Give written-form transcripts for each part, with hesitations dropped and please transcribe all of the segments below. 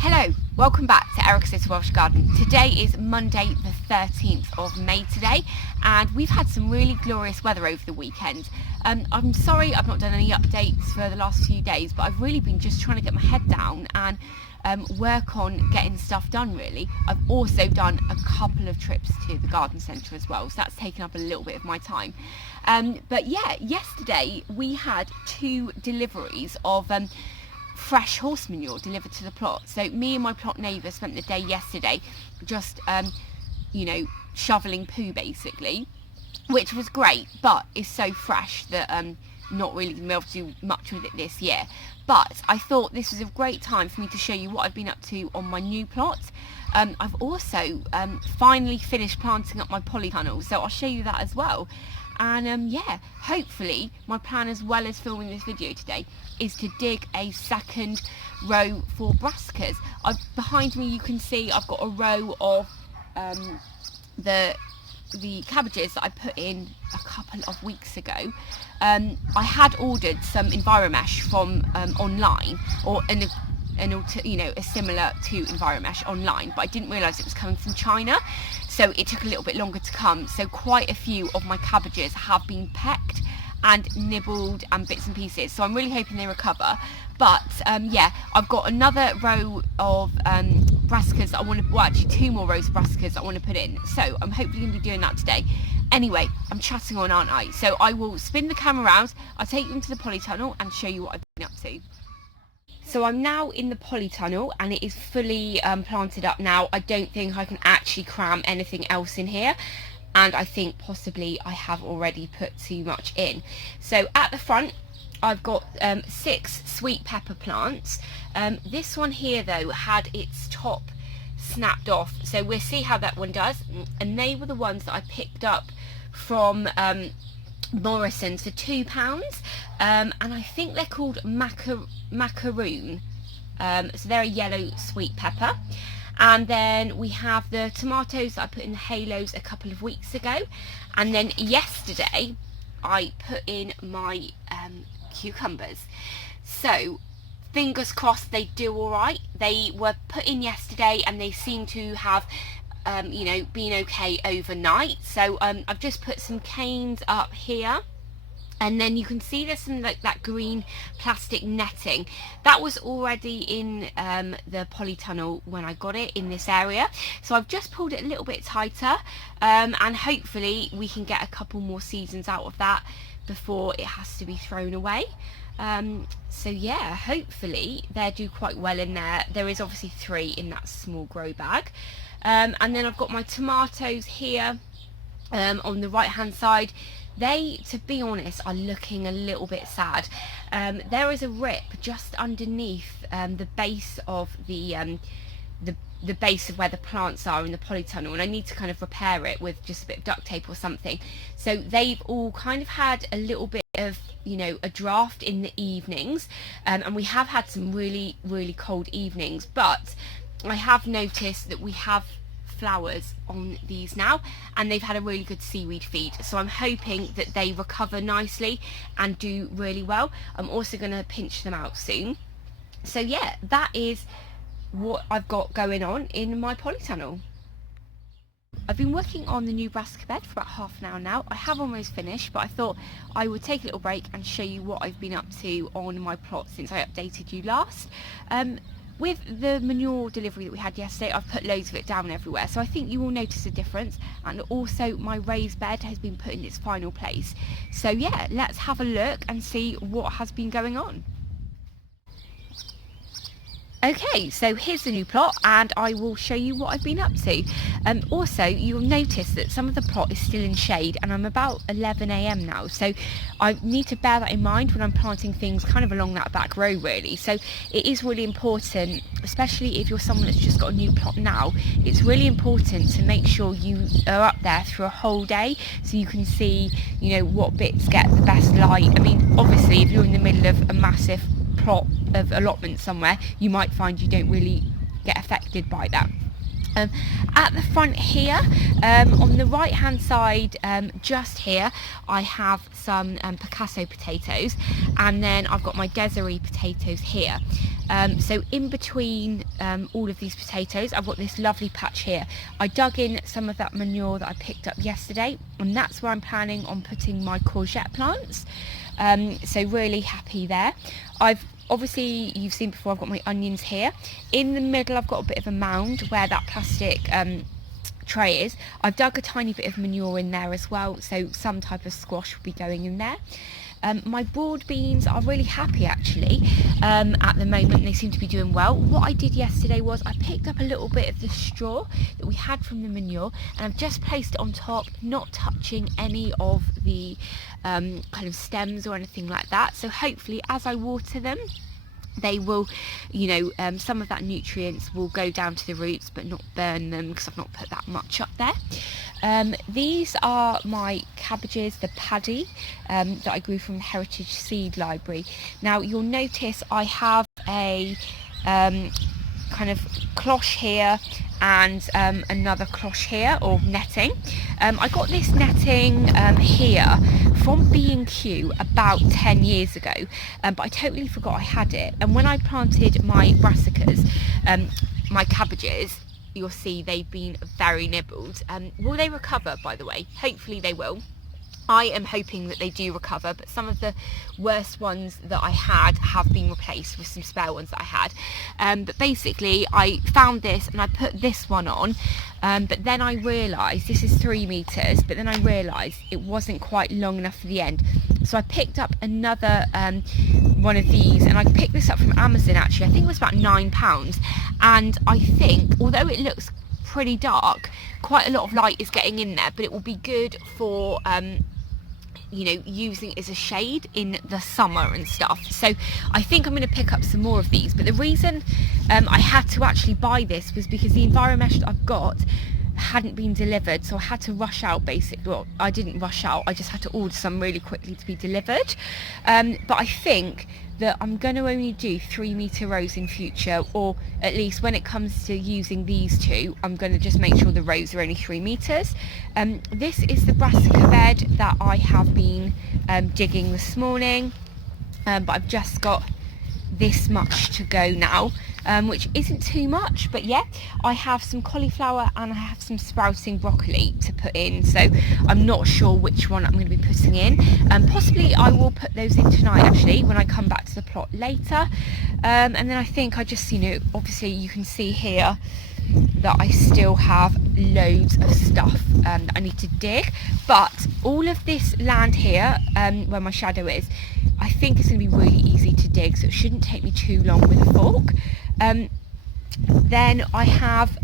Hello, welcome back to Eric's Welsh Garden. Today is Monday the 13th of May today, and we've had some really glorious weather over the weekend. I'm sorry I've not done any updates for the last few days, but I've really been just trying to get my head down and work on getting stuff done really. I've also done a couple of trips to the garden centre as well, so that's taken up a little bit of my time. But yeah, yesterday we had 2 deliveries of fresh horse manure delivered to the plot. So me and my plot neighbour spent the day yesterday just shoveling poo basically, which was great, but it's so fresh that not really going to be able to do much with it this year. But I thought this was a great time for me to show you what I've been up to on my new plot. I've also finally finished planting up my polytunnel, so I'll show you that as well. And yeah, hopefully my plan, as well as filming this video today, is to dig a second row for brassicas. Behind me you can see I've got a row of the cabbages that I put in a couple of weeks ago. I had ordered some Enviromesh from online, or a similar to Enviromesh online, but I didn't realise it was coming from China, so it took a little bit longer to come. So quite a few of my cabbages have been pecked and nibbled and bits and pieces, so I'm really hoping they recover. But yeah, I've got another row of brassicas that I want to, well actually 2 more rows of brassicas that I want to put in, so I'm hopefully going to be doing that today. Anyway, I'm chatting on, aren't I? So I will spin the camera around, I'll take you into the polytunnel and show you what I've been up to. So I'm now in the polytunnel and it is fully planted up now. I don't think I can actually cram anything else in here, and I think possibly I have already put too much in. So at the front I've got 6 sweet pepper plants. This one here though had its top snapped off, so we'll see how that one does. And they were the ones that I picked up from Morrison's for £2, and I think they're called macaroon. So they're a yellow sweet pepper. And then we have the tomatoes that I put in the halos a couple of weeks ago, and then yesterday I put in my cucumbers. So fingers crossed they do all right. They were put in yesterday and they seem to have been okay overnight. So I've just put some canes up here, and then you can see there's some like that green plastic netting that was already in the polytunnel when I got it in this area. So I've just pulled it a little bit tighter, and hopefully we can get a couple more seasons out of that before it has to be thrown away. So yeah, hopefully they do quite well in there. There is obviously 3 in that small grow bag. And then I've got my tomatoes here on the right hand side. They, to be honest, are looking a little bit sad. There is a rip just underneath the base of the base of where the plants are in the polytunnel, and I need to kind of repair it with just a bit of duct tape or something. So they've all kind of had a little bit of a draft in the evenings, and we have had some really cold evenings, but I have noticed that we have flowers on these now, and they've had a really good seaweed feed, so I'm hoping that they recover nicely and do really well. I'm also going to pinch them out soon. So yeah, that is what I've got going on in my polytunnel. I've been working on the new brassica bed for about half an hour now. I have almost finished, but I thought I would take a little break and show you what I've been up to on my plot since I updated you last. With the manure delivery that we had yesterday, I've put loads of it down everywhere, so I think you will notice a difference. And also my raised bed has been put in its final place. So yeah, let's have a look and see what has been going on. Okay, so here's the new plot and I will show you what I've been up to. Also, you'll notice that some of the plot is still in shade, and I'm about 11 AM now, so I need to bear that in mind when I'm planting things kind of along that back row really. So it is really important, especially if you're someone that's just got a new plot now, it's really important to make sure you are up there through a whole day so you can see what bits get the best light. I mean, obviously if you're in the middle of a massive plot of allotment somewhere, you might find you don't really get affected by that. At the front here, on the right hand side, just here, I have some Picasso potatoes, and then I've got my Desiree potatoes here. So in between all of these potatoes, I've got this lovely patch here. I dug in some of that manure that I picked up yesterday, and that's where I'm planning on putting my courgette plants. So really happy there. Obviously, you've seen before, I've got my onions here. In the middle, I've got a bit of a mound where that plastic tray is. I've dug a tiny bit of manure in there as well, so some type of squash will be going in there. My broad beans are really happy actually at the moment. They seem to be doing well. What I did yesterday was I picked up a little bit of the straw that we had from the manure, and I've just placed it on top, not touching any of the kind of stems or anything like that. So hopefully as I water them, they will, some of that nutrients will go down to the roots but not burn them, because I've not put that much up there. These are my cabbages, the paddy, that I grew from the Heritage Seed Library. Now you'll notice I have a kind of cloche here and another cloche here, or netting. I got this netting here from B&Q about 10 years ago, but I totally forgot I had it. And when I planted my brassicas, my cabbages, you'll see they've been very nibbled. Will they recover, by the way? Hopefully they will. I am hoping that they do recover, but some of the worst ones that I had have been replaced with some spare ones that I had. But basically I found this and I put this one on, but then I realised, this is 3 meters, but then I realised it wasn't quite long enough for the end. So I picked up another one of these, and I picked this up from Amazon actually. I think it was about £9, and I think, although it looks pretty dark, quite a lot of light is getting in there, but it will be good for using it as a shade in the summer and stuff. So I think I'm going to pick up some more of these. But the reason I had to actually buy this was because the Enviromesh that I've got hadn't been delivered, so I had to rush out basically. Well, I didn't rush out, I just had to order some really quickly to be delivered. But I think that I'm going to only do 3 meter rows in future, or at least when it comes to using these two, I'm going to just make sure the rows are only 3 meters. This is the brassica bed that I have been digging this morning, but I've just got this much to go now, which isn't too much, but yeah, I have some cauliflower and I have some sprouting broccoli to put in, so I'm not sure which one I'm going to be putting in. Possibly I will put those in tonight actually when I come back to the plot later. And then I think I just, obviously you can see here that I still have loads of stuff that I need to dig, but all of this land here where my shadow is, I think it's going to be really easy to dig, so it shouldn't take me too long with a fork. Then I have,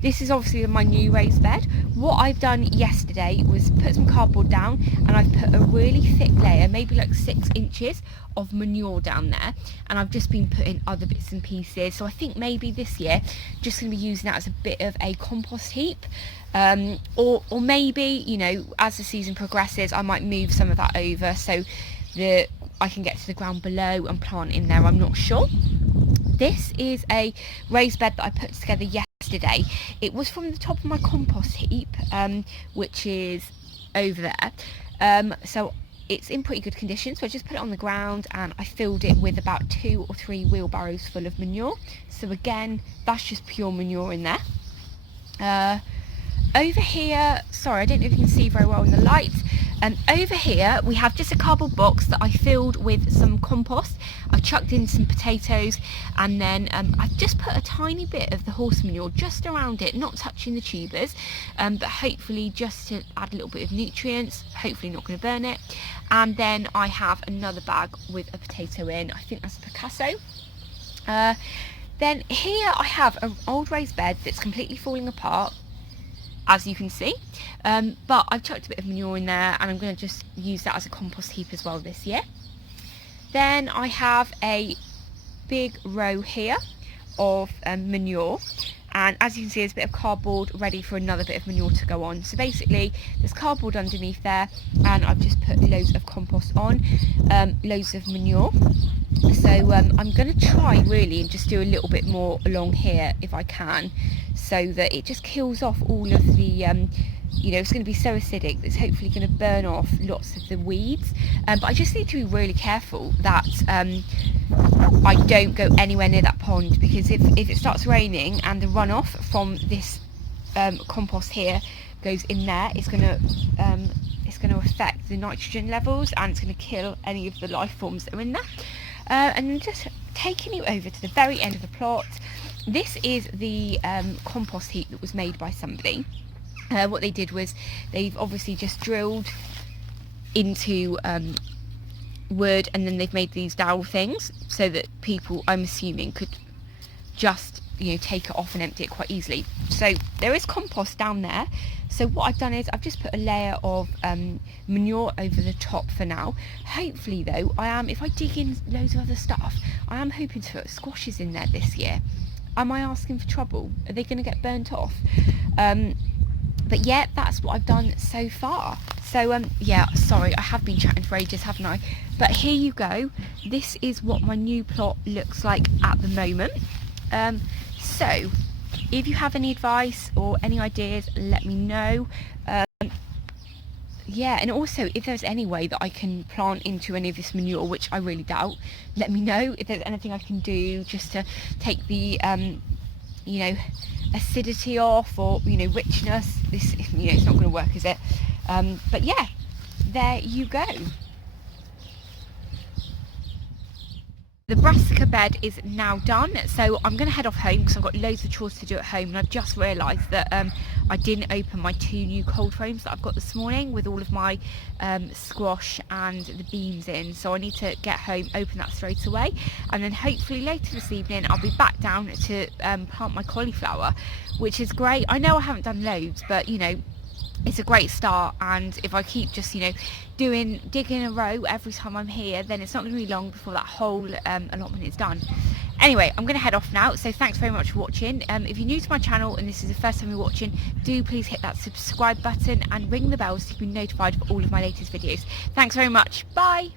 this is obviously my new raised bed. What I've done yesterday was put some cardboard down, and I've put a really thick layer, maybe like 6 inches of manure down there, and I've just been putting other bits and pieces. So I think maybe this year just going to be using that as a bit of a compost heap, or maybe as the season progresses I might move some of that over so that I can get to the ground below and plant in there. I'm not sure. This is a raised bed that I put together yesterday. It was from the top of my compost heap, which is over there. So it's in pretty good condition, so I just put it on the ground and I filled it with about 2 or 3 wheelbarrows full of manure. So again, that's just pure manure in there. Over here, sorry, I don't know if you can see very well in the light. Over here we have just a cardboard box that I filled with some compost. I chucked in some potatoes, and then I've just put a tiny bit of the horse manure just around it, not touching the tubers, but hopefully just to add a little bit of nutrients, hopefully not going to burn it. And then I have another bag with a potato in, I think that's a Picasso. Then here I have an old raised bed that's completely falling apart, as you can see, but I've chucked a bit of manure in there, and I'm going to just use that as a compost heap as well this year. Then I have a big row here of manure, and as you can see there's a bit of cardboard ready for another bit of manure to go on. So basically there's cardboard underneath there, and I've just put loads of compost on, loads of manure. So I'm going to try really and just do a little bit more along here if I can, so that it just kills off all of the it's going to be so acidic that it's hopefully going to burn off lots of the weeds, but I just need to be really careful that I don't go anywhere near that pond, because if it starts raining and the runoff from this compost here goes in there, it's going to affect the nitrogen levels, and it's going to kill any of the life forms that are in there. And then just taking you over to the very end of the plot, this is the compost heap that was made by somebody. What they did was they've obviously just drilled into wood, and then they've made these dowel things so that people, I'm assuming, could just take it off and empty it quite easily. So there is compost down there. So what I've done is I've just put a layer of manure over the top for now. Hopefully though, if I dig in loads of other stuff, I am hoping to put squashes in there this year. Am I asking for trouble? Are they going to get burnt off? But yeah, that's what I've done so far. So yeah, sorry, I have been chatting for ages, haven't I? But here you go. This is what my new plot looks like at the moment. So if you have any advice or any ideas, let me know. Yeah, and also if there's any way that I can plant into any of this manure, which I really doubt, let me know if there's anything I can do just to take the acidity off, or richness. This it's not going to work, is it? But yeah, there you go. The brassica bed is now done, so I'm going to head off home because I've got loads of chores to do at home, and I've just realised that I didn't open my 2 new cold frames that I've got this morning with all of my squash and the beans in, so I need to get home, open that straight away, and then hopefully later this evening I'll be back down to plant my cauliflower, which is great. I know I haven't done loads, but it's a great start, and if I keep just digging a row every time I'm here, then it's not going to be long before that whole allotment is done. Anyway, I'm going to head off now, so thanks very much for watching. If you're new to my channel and this is the first time you're watching, do please hit that subscribe button and ring the bell so you can be notified of all of my latest videos. Thanks very much. Bye.